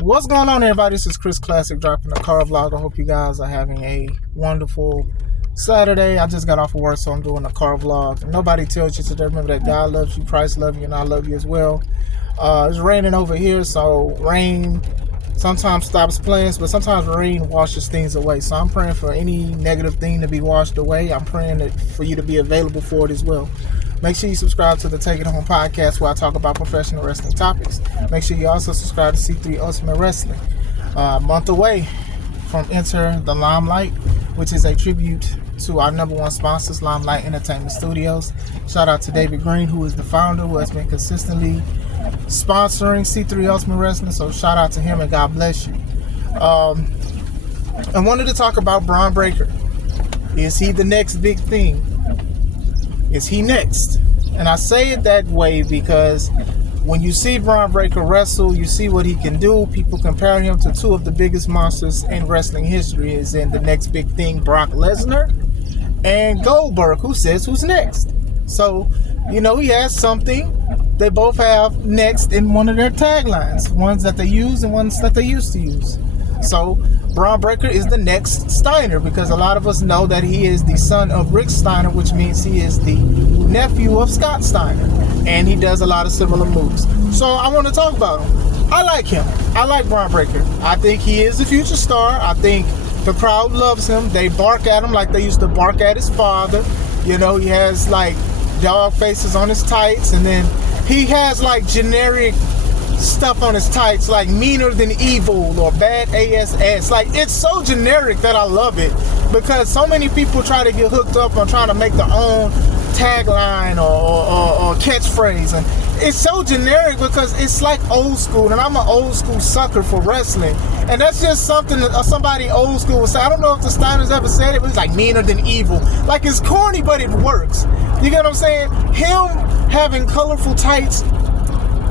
What's going on, everybody? This is Chris Classic dropping a car vlog. I hope you guys are having a wonderful Saturday. I just got off of work, so I'm doing a car vlog. Nobody tells you today. Remember that God loves you, Christ loves you, and I love you as well. It's raining over here, so rain sometimes stops plans, but sometimes rain washes things away. So I'm praying for any negative thing to be washed away. I'm praying for you to be available for it as well. Make sure you subscribe to the Take It Home podcast where I talk about professional wrestling topics. Make sure you also subscribe to C3 Ultimate Wrestling. A month away from Enter the Limelight, which is a tribute to our number one sponsors, Limelight Entertainment Studios. Shout out to David Green, who is the founder, who has been consistently sponsoring C3 Ultimate Wrestling. So shout out to him and God bless you. I wanted to talk about Bron Breakker. Is he the next big thing? Is he next? And I say it that way because when you see Bron Breakker wrestle, you see what he can do. People compare him to two of the biggest monsters in wrestling history. Is in the next big thing, Brock Lesnar and Goldberg, who says who's next. So, you know, he has something. They both have next in one of their taglines, ones that they use and ones that they used to use. So Bron Breakker is the next Steiner, because a lot of us know that he is the son of Rick Steiner, which means he is the nephew of Scott Steiner, and he does a lot of similar moves. So I want to talk about him. I like him. I like Bron Breakker. I think he is the future star. I think the crowd loves him. They bark at him like they used to bark at his father. You know, he has like dog faces on his tights, and then he has like generic stuff on his tights like meaner than evil or bad ass. Like, it's so generic that I love it, because so many people try to get hooked up on trying to make their own tagline or catchphrase, and it's so generic because it's like old school, and I'm an old school sucker for wrestling, and that's just something that somebody old school would say. I don't know if the Steiners ever said it, but it's like meaner than evil. Like, it's corny, but it works. You get what I'm saying? Him having colorful tights,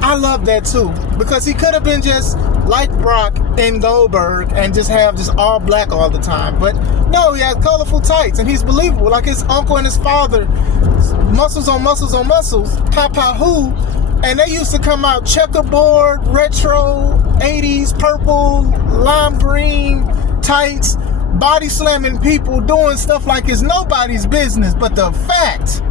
I love that too, because he could have been just like Brock and Goldberg and just have just all black all the time. But no, he has colorful tights and he's believable. Like his uncle and his father, muscles on muscles on muscles, Papa Who, and they used to come out checkerboard, retro, 80s, purple, lime green, tights, body slamming people, doing stuff like it's nobody's business. But the fact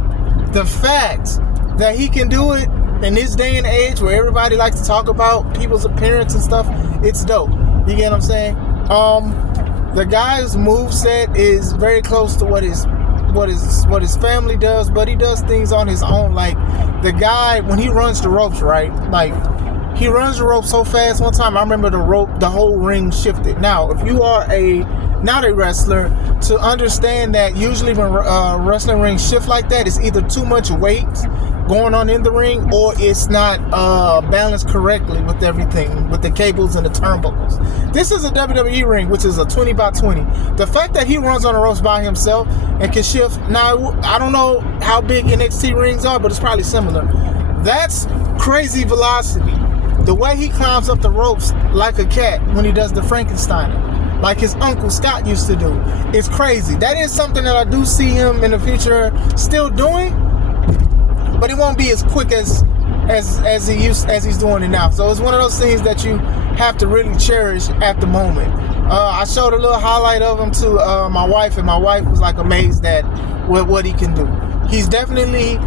that he can do it in this day and age where everybody likes to talk about people's appearance and stuff, it's dope. You get what I'm saying? The guy's moveset is very close to what his family does, but he does things on his own. Like, the guy, when he runs the ropes, right? Like, he runs the ropes so fast. One time I remember the whole ring shifted. Now, if you are not a wrestler, to understand that usually when wrestling rings shift like that, it's either too much weight going on in the ring, or it's not balanced correctly with everything, with the cables and the turnbuckles. This is a WWE ring, which is a 20 by 20. The fact that he runs on the ropes by himself and can shift, now I don't know how big NXT rings are, but it's probably similar. That's crazy velocity. The way he climbs up the ropes like a cat when he does the Frankensteiner, like his uncle Scott used to do, it's crazy. That is something that I do see him in the future still doing, but it won't be as quick as he's doing it now. So it's one of those things that you have to really cherish at the moment. I showed a little highlight of him to my wife, and my wife was like amazed at what he can do. He's definitely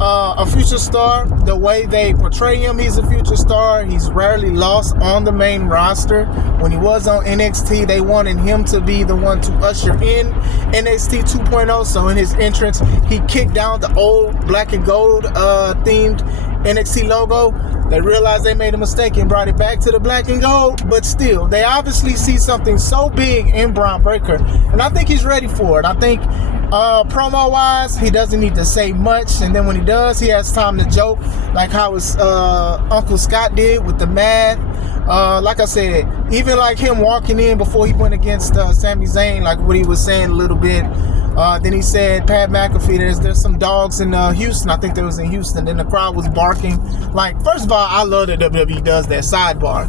a future star. The way they portray him, he's a future star. He's rarely lost on the main roster. When he was on NXT, they wanted him to be the one to usher in NXT 2.0. So in his entrance, he kicked down the old black and gold themed NXT logo. They realized they made a mistake and brought it back to the black and gold, but still, they obviously see something so big in Bron Breakker, and I think he's ready for it. I think promo-wise, he doesn't need to say much, and then when he does, he has time to joke, like how his Uncle Scott did with the math. Like I said, even like him walking in before he went against Sami Zayn, like what he was saying a little bit. Then he said, Pat McAfee, there's some dogs in Houston. I think they was in Houston. Then the crowd was barking. Like, first of all, I love that WWE does that sidebar.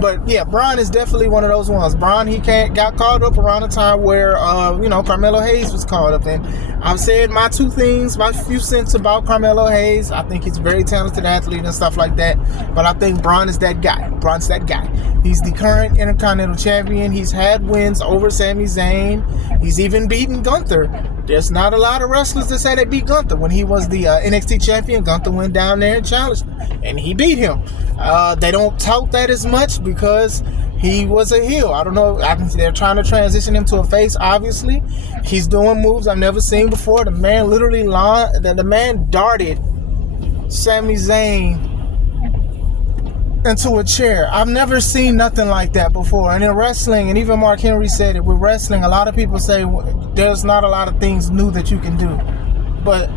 But yeah, Bron is definitely one of those ones. Bron, he got called up around the time where Carmelo Hayes was called up. And I've said my few cents about Carmelo Hayes. I think he's a very talented athlete and stuff like that. But I think Bron is that guy. Bron's that guy. He's the current Intercontinental Champion. He's had wins over Sami Zayn. He's even beaten Gunther. There's not a lot of wrestlers that say they beat Gunther. When he was the NXT champion, Gunther went down there and challenged him, and he beat him. They don't tout that as much because he was a heel. I don't know. They're trying to transition him to a face, obviously. He's doing moves I've never seen before. The man literally darted Sami Zayn into a chair. I've never seen nothing like that before. And in wrestling, and even Mark Henry said it, with wrestling, a lot of people say there's not a lot of things new that you can do.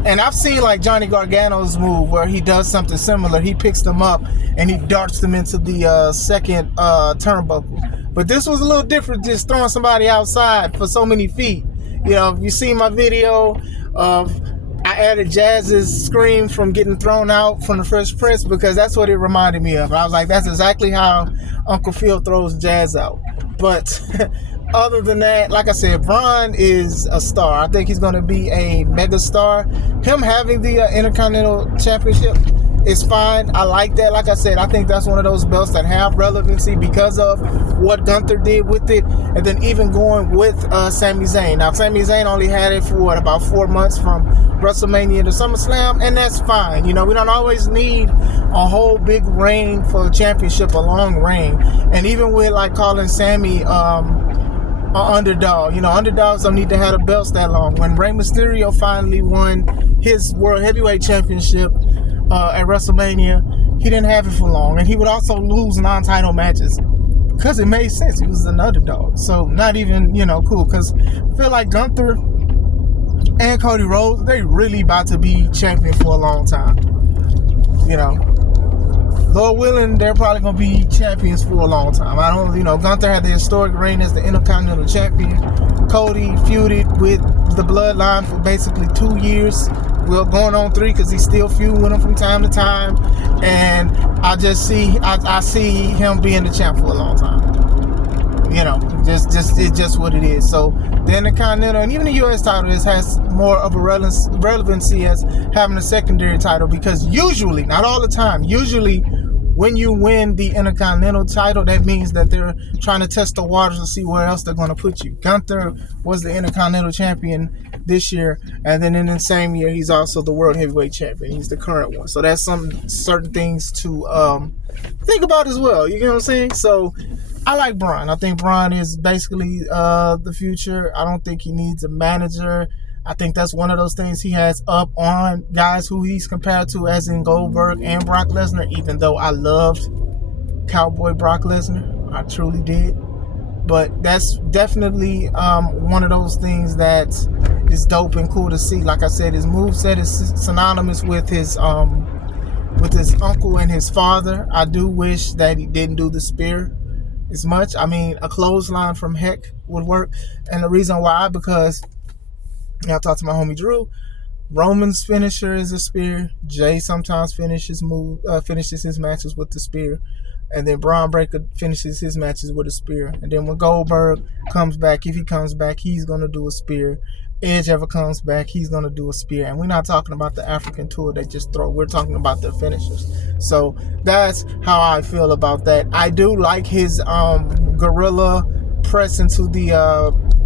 And I've seen like Johnny Gargano's move where he does something similar. He picks them up and he darts them into the second turnbuckle. But this was a little different, just throwing somebody outside for so many feet. If you see my video of, I added Jazz's scream from getting thrown out from the Fresh Prince because that's what it reminded me of. I was like, that's exactly how Uncle Phil throws Jazz out. But other than that, like I said, Bron is a star. I think he's going to be a mega star. Him having the Intercontinental Championship is fine. I like that. Like I said, I think that's one of those belts that have relevancy because of what Gunther did with it, and then even going with Sami Zayn. Now, Sami Zayn only had it for about 4 months from WrestleMania to SummerSlam, and that's fine. We don't always need a whole big reign for a championship, a long reign. And even with like calling Sami an underdog, underdogs don't need to have the belts that long. When Rey Mysterio finally won his World Heavyweight Championship at WrestleMania, he didn't have it for long, and he would also lose non-title matches because it made sense. He was an underdog, so not even cool. Because I feel like Gunther and Cody Rhodes, they really about to be champion for a long time. Lord willing, they're probably gonna be champions for a long time. Gunther had the historic reign as the Intercontinental Champion. Cody feuded with the Bloodline for basically 2 years. Well, going on 3 because he's still feuding with them from time to time. And I see him being the champ for a long time. It's just what it is. So the Intercontinental and even the U.S. title has more of a relevancy as having a secondary title, because usually, not all the time, usually when you win the Intercontinental title, that means that they're trying to test the waters to see where else they're going to put you. Gunther was the Intercontinental Champion this year, and then in the same year, he's also the World Heavyweight Champion. He's the current one. So that's some certain things to think about as well. You get what I'm saying? So I like Bron. I think Bron is basically the future. I don't think he needs a manager. I think that's one of those things he has up on guys who he's compared to, as in Goldberg and Brock Lesnar, even though I loved Cowboy Brock Lesnar. I truly did. But that's definitely one of those things that is dope and cool to see. Like I said, his moveset is synonymous with his uncle and his father. I do wish that he didn't do the spear as much. I mean, a clothesline from heck would work. And the reason why, because I talked to my homie Drew. Roman's finisher is a spear. Jay sometimes finishes his matches with the spear. And then Bron Breakker finishes his matches with a spear. And then when Goldberg comes back, if he comes back, he's going to do a spear. Edge ever comes back, he's going to do a spear. And we're not talking about the African tour they just throw. We're talking about the finishers. So that's how I feel about that. I do like his gorilla press into the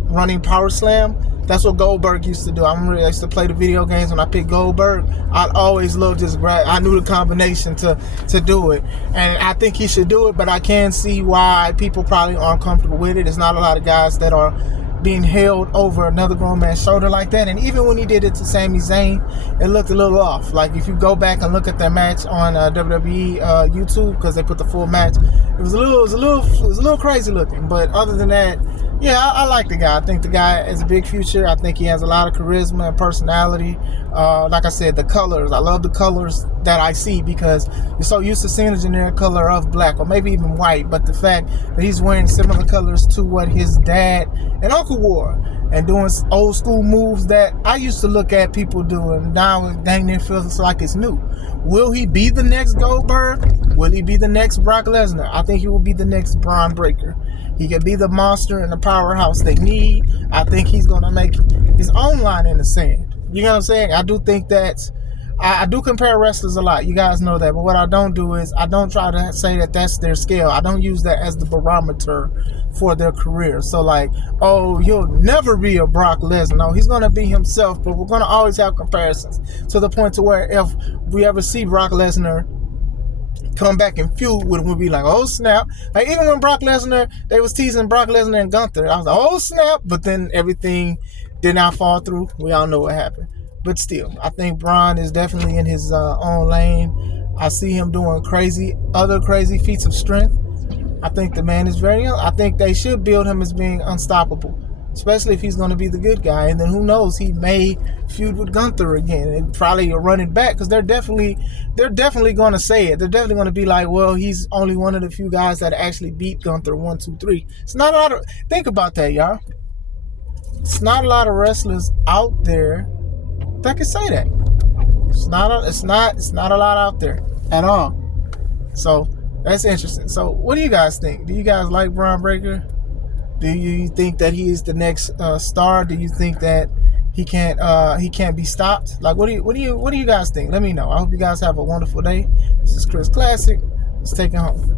running power slam. That's what Goldberg used to do. I used to play the video games. When I picked Goldberg, I'd always love this grab. I knew the combination to do it. And I think he should do it, but I can see why people probably aren't comfortable with it. There's not a lot of guys that are being held over another grown man's shoulder like that. And even when he did it to Sami Zayn, it looked a little off. Like, if you go back and look at that match on WWE YouTube, because they put the full match, it was a little crazy looking. But other than that, yeah, I like the guy. I think the guy has a big future. I think he has a lot of charisma and personality. Like I said, the colors. I love the colors that I see, because you're so used to seeing a generic color of black or maybe even white, but the fact that he's wearing similar colors to what his dad and uncle wore and doing old school moves that I used to look at people doing, now it dang near feels like it's new. Will he be the next Goldberg? Will he be the next Brock Lesnar? I think he will be the next Bron Breakker. He could be the monster and the powerhouse they need. I think he's going to make his own line in the sand. You know what I'm saying? I do think that's, I do compare wrestlers a lot. You guys know that. But what I don't do is I don't try to say that that's their scale. I don't use that as the barometer for their career. So like, oh, he'll never be a Brock Lesnar. No, he's going to be himself. But we're going to always have comparisons to the point to where if we ever see Brock Lesnar come back and feud with him, we'll be like, oh snap. Like even when Brock Lesnar, they was teasing Brock Lesnar and Gunther, I was like, oh snap. But then everything did not fall through. We all know what happened. But still, I think Bron is definitely in his own lane. I see him doing other crazy feats of strength. I think the man is very young. I think they should build him as being unstoppable, especially if he's going to be the good guy. And then who knows, he may feud with Gunther again. And probably run it back, because they're definitely going to say it. They're definitely going to be like, well, he's only one of the few guys that actually beat Gunther 1, 2, 3. It's not a lot of, think about that, y'all. It's not a lot of wrestlers out there that can say that. It's not a lot out there at all. So that's interesting. So what do you guys think? Do you guys like Bron Breakker? Do you think that he is the next star? Do you think that he can't be stopped? Like what do you guys think? Let me know. I hope you guys have a wonderful day. This is Chris Classic. Let's take it home.